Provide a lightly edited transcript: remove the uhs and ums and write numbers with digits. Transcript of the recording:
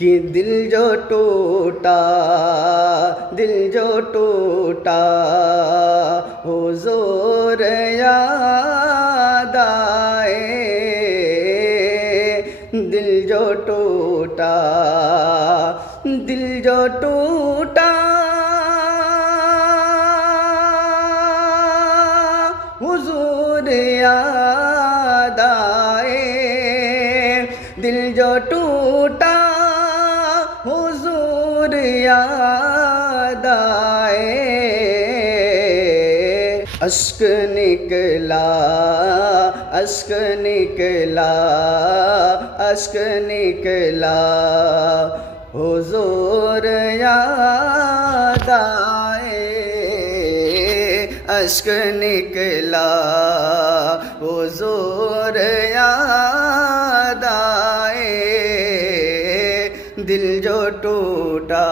कि दिल जो टूटा, दिल जो टूटा, हुजूर याद आए। दिल जो टूटा, दिल जो टूटा, हुजूर याद आए। दिल जो टूटा, हुजूर याद आए। अश्क निकला, अश्क निकला, अश्क निकला, हुजूर याद आए। अश्क निकला, हुजूर याद आए। दिल जो टूटा।